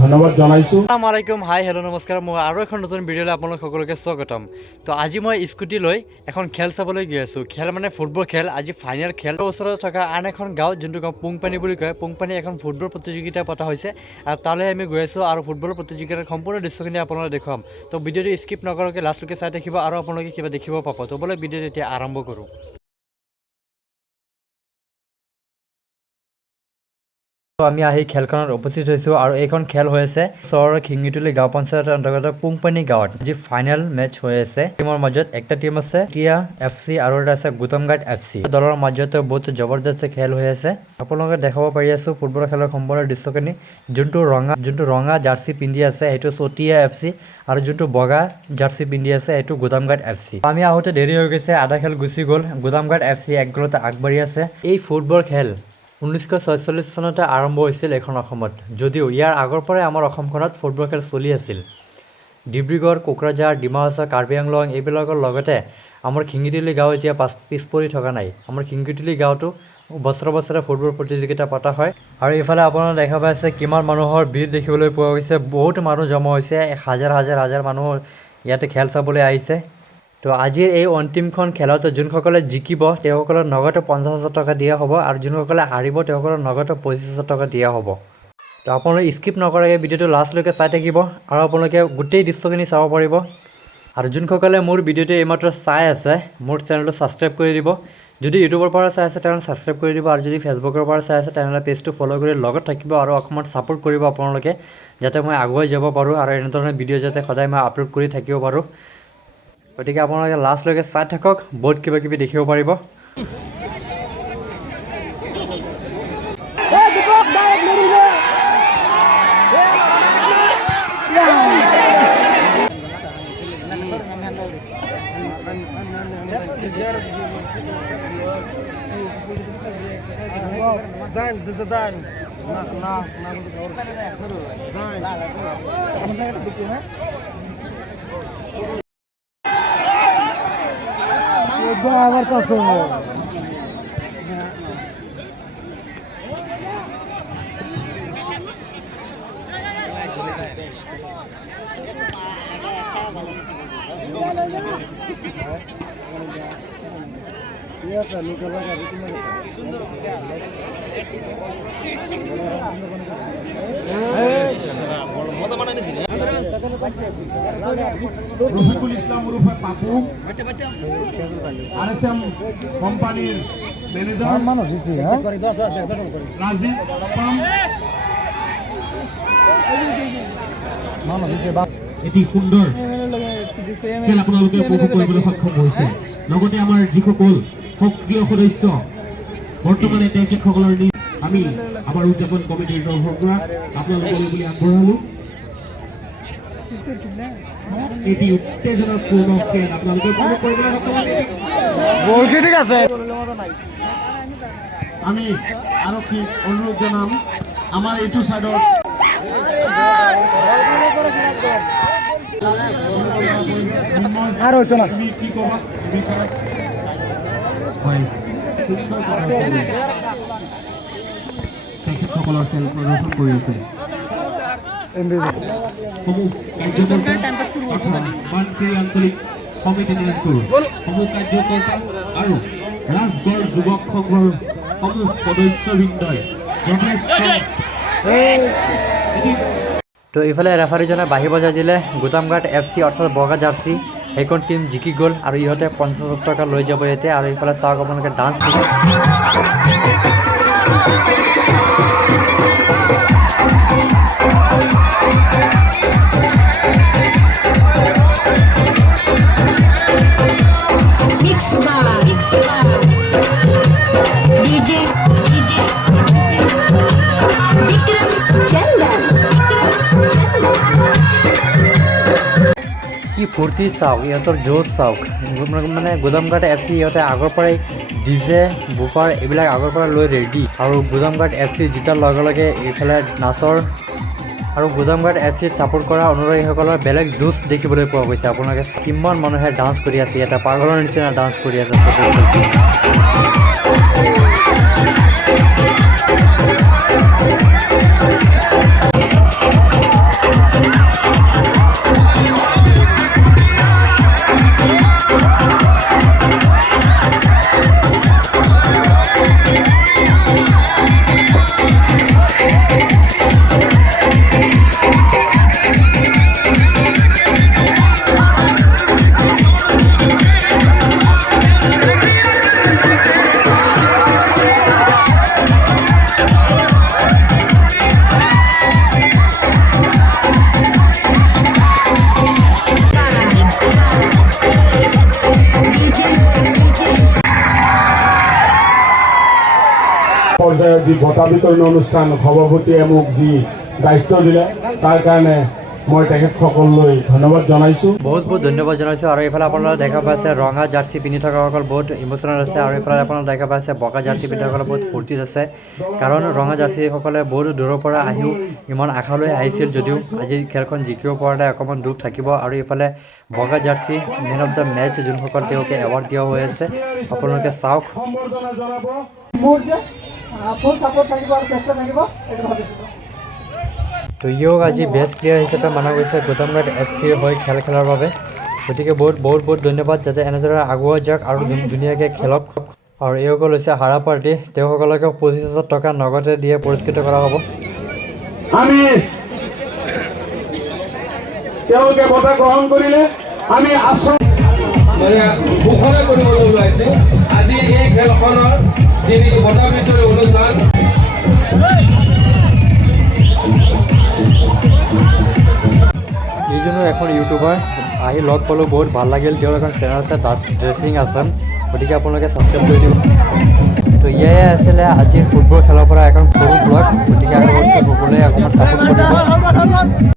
ধন্যবাদ জনাইছো। আসসালামু আলাইকুম, হাই হেল্ল' নমস্কাৰ। মই আৰু এখন নতুন ভিডিঅ'লৈ আপোনালোক সকলোকে স্বাগতম। তো আজি মই স্কুটি লৈ এখন খেল চাবলৈ গৈ আছোঁ। খেল মানে ফুটবল খেল। আজি ফাইনেল খেল। ওচৰত থকা আন এখন গাঁও, যোনটো গাঁও পুংপানী বুলি কয়, পুংপানী এখন ফুটবল প্ৰতিযোগিতা পতা হৈছে আৰু তালৈ আমি গৈ আছোঁ আৰু ফুটবল প্ৰতিযোগিতাৰ সম্পূৰ্ণ দৃশ্যখিনি আপোনালোকে দেখুৱাম। তো ভিডিঅ'টো স্কিপ নকৰাকৈ লাষ্টলৈকে চাই থাকিব আৰু আপোনালোকে কিবা দেখিব পাব। তো বোলে ভিডিঅ'টো এতিয়া আৰম্ভ কৰোঁ। আমি আহি খেলখনত উপস্থিত হৈছোঁ আৰু এইখন খেল হৈ আছে চহৰৰ খিঙিটুলি গাঁও পঞ্চায়তৰ অন্তৰ্গত পুংপানী গাঁৱত। যি ফাইনেল মেচ হৈ আছে, টিমৰ মাজত একটা টিম আছে টিয়া FC আৰু এটা আছে গুতমঘাট FC। দলৰ মাজত বহুত জবৰদস্ত খেল হৈ আছে। আপোনালোকে দেখাব পাৰি আছো ফুটবল খেলৰ সম্পূৰ্ণ দৃশ্যখিনি। যোনটো ৰঙা জাৰ্চি পিন্ধি আছে সেইটো চতিয়া FC আৰু যোনটো বগা জাৰ্চি পিন্ধি আছে সেইটো গুদামঘাট FC। আমি আহোঁতে দেৰি হৈ গৈছে, আধা খেল গুচি গ'ল। গুদামঘাট FC এক গ'লতে আগবাঢ়ি আছে। এই ফুটবল খেল 1946 চনতে আৰম্ভ হৈছিল এইখন অসমত, যদিও ইয়াৰ আগৰ পৰাই আমাৰ অসমখনত ফুটবল খেল চলি আছিল। ডিব্ৰুগড়, কোকৰাঝাৰ, ডিমা হাছাও, কাৰ্বি আংলং এইবিলাকৰ লগতে আমাৰ খিঙিটুলি গাঁও এতিয়া পিছ পৰি থকা নাই। আমাৰ খিঙিটুলি গাঁৱতো বছৰে বছৰে ফুটবল প্ৰতিযোগিতা পতা হয়। আৰু এইফালে আপোনালোকে দেখা পাইছে কিমান মানুহৰ ভিৰ দেখিবলৈ পোৱা গৈছে। বহুত মানুহ জমা হৈছে, হাজাৰ মানুহ ইয়াতে খেল চাবলৈ আহিছে। তো আজিৰ এই অন্তিমখন খেলত যোনসকলে জিকিব তেওঁসকলৰ নগদ 50,000 টকা দিয়া হ'ব আৰু যোনসকলে হাৰিব তেওঁসকলৰ নগদ 25,000 টকা দিয়া হ'ব। তো আপোনালোকে স্কিপ নকৰাকৈ ভিডিঅ'টো লাষ্টলৈকে চাই থাকিব আৰু আপোনালোকে গোটেই দৃশ্যখিনি চাব পাৰিব। আৰু যোনসকলে মোৰ ভিডিঅ'টো এইমাত্ৰ চাই আছে, মোৰ চেনেলটো ছাবস্ক্ৰাইব কৰি দিব। যদি ইউটিউবৰ পৰা চাই আছে তেনেহ'লে ছাবস্ক্ৰাইব কৰি দিব, আৰু যদি ফেচবুকৰ পৰা চাই আছে তেনেহ'লে পেজটো ফ'ল' কৰি লগত থাকিব আৰু অকণমান ছাপোৰ্ট কৰিব আপোনালোকে, যাতে মই আগুৱাই যাব পাৰোঁ আৰু এনেধৰণৰ ভিডিঅ' যাতে সদায় মই আপলোড কৰি থাকিব পাৰোঁ। গতিকে আপোনালোকে লাষ্টলৈকে চাই থাকক, বহুত কিবা কিবি দেখিব পাৰিব। ৰফিকুল ইসলাম ওৰফে পাপু, RSM কোম্পানিৰ ম্যানেজাৰ ৰাজীব পাম। এটি সুন্দৰ খেল আপোনালোকে উপভোগ কৰিবলৈ সক্ষম হৈছে। লগতে আমাৰ যিসকল সক্ৰিয় সদস্য বৰ্তমানে তেখেতসকলৰ আমি আমাৰ উদযাপন কমিটিৰ তৰফৰ পৰা আপোনালোকলৈ বুলি আগবঢ়ালোঁ। এটি উত্তেজনাপূৰ্ণ খেল আপোনালোকে উপভোগ কৰিবলৈ সক্ষম হৈছে। ঠিক আছে, আমি আৰক্ষীক অনুৰোধ জনাম আমাৰ এইটো চাইডৰ আৰু তুমি কি ক'বা তেখেতসকলৰ খেল প্ৰদৰ্শন কৰি আছে। সমূহ কাৰ্যকৰ্তা তথা বানফিৰি আঞ্চলিক সমিতি নেতৃত্বৰ সমূহ কাৰ্যকৰ্তা আৰু ৰাজগড় যুৱক সংঘৰ সমূহ সদস্যবৃন্দই যথেষ্ট। তো এইফালে ৰেফাৰীজনে বাঁহী বজাই দিলে। গুদামঘাট FC অৰ্থাৎ বগা জাৰ্চি সেইখন টিম জিকি গ'ল আৰু ইহঁতে 50,000 টকা লৈ যাব এতিয়া। আৰু এইফালে চাওক আপোনালোকে ডান্স কি ফূৰ্তি চাওক, ইহঁতৰ জোচ চাওক। মানে গুদামঘাট FC ইহঁতে আগৰ পৰাই ডিজে বুফাৰ এইবিলাক আগৰ পৰা লৈ ৰেডি, আৰু গুদামঘাট FC জিতাৰ লগে লগে এইফালে নাচৰ আৰু গুদামঘাট FC ছাপোৰ্ট কৰা অনুৰাগীসকলৰ বেলেগ জোচ দেখিবলৈ পোৱা গৈছে। আপোনালোকে কিমান মানুহে ডান্স কৰি আছে, এটা পাগলৰ নিচিনা ডান্স কৰি আছে পৰ্যায়ৰ যি বঁটা বিতৰণ অনুষ্ঠান সভাপতিয়ে মোক যি দায়িত্ব দিলে তাৰ কাৰণে মই তেখেতসকললৈ ধন্যবাদ জনাইছোঁ। বহুত ধন্যবাদ জনাইছোঁ। আৰু এইফালে আপোনালোকে দেখা পাইছে ৰঙা জাৰ্চি পিন্ধি থকাসকল বহুত ইম'চনেল আছে, আৰু এইফালে আপোনালোকে দেখা পাইছে বগা জাৰ্চি পিন্ধি থকাসকল বহুত ফূৰ্তিত আছে। কাৰণ ৰঙা জাৰ্চিসকলে বহুত দূৰৰ পৰা আহিও ইমান আশা লৈ আহিছিল, যদিও আজি খেলখন জিকিব পৰা নাই, অকণমান দুখ থাকিব। আৰু এইফালে বগা jersey man of the match যোনসকল তেওঁলোকে এৱাৰ্ড দিয়া হৈ আছে, আপোনালোকে চাওক। তো ইয়ক আজি বেষ্ট প্লেয়াৰ হিচাপে মানা গৈছে গুদামঘাট FCৰ হৈ খেলাৰ বাবে। গতিকে বহুত ধন্যবাদ, যাতে এনেদৰে আগুৱাই যাওক আৰু ধুনীয়াকৈ খেলক। আৰু এইসকল হৈছে হাৰা পাৰ্টি, তেওঁসকলকে 25,000 টকা নগদে দিয়ে পুৰস্কৃত কৰা হ'ব। আমি তেওঁলোকে বঁটা গ্ৰহণ কৰিলে আমি ঘোষণা কৰিবলৈ ওলাইছে আজি এই খেলখনৰ যি বঁটা বিতৰণ অনুষ্ঠান। এইজনো এখন ইউটিউবাৰ, আহি লগ পালোঁ, বহুত ভাল লাগিল। তেওঁৰ এখন চেনেল আছে ড্ৰেছিং আছাম, গতিকে আপোনালোকে ছাবস্ক্ৰাইব কৰি দিব। তো এয়াই আছিলে আজিৰ ফুটবল খেলৰ পৰা এখন সৰু ব্লগ, গতিকে আশা কৰিছোঁ সকলোৱে অকণমান ছাপোৰ্ট কৰিব।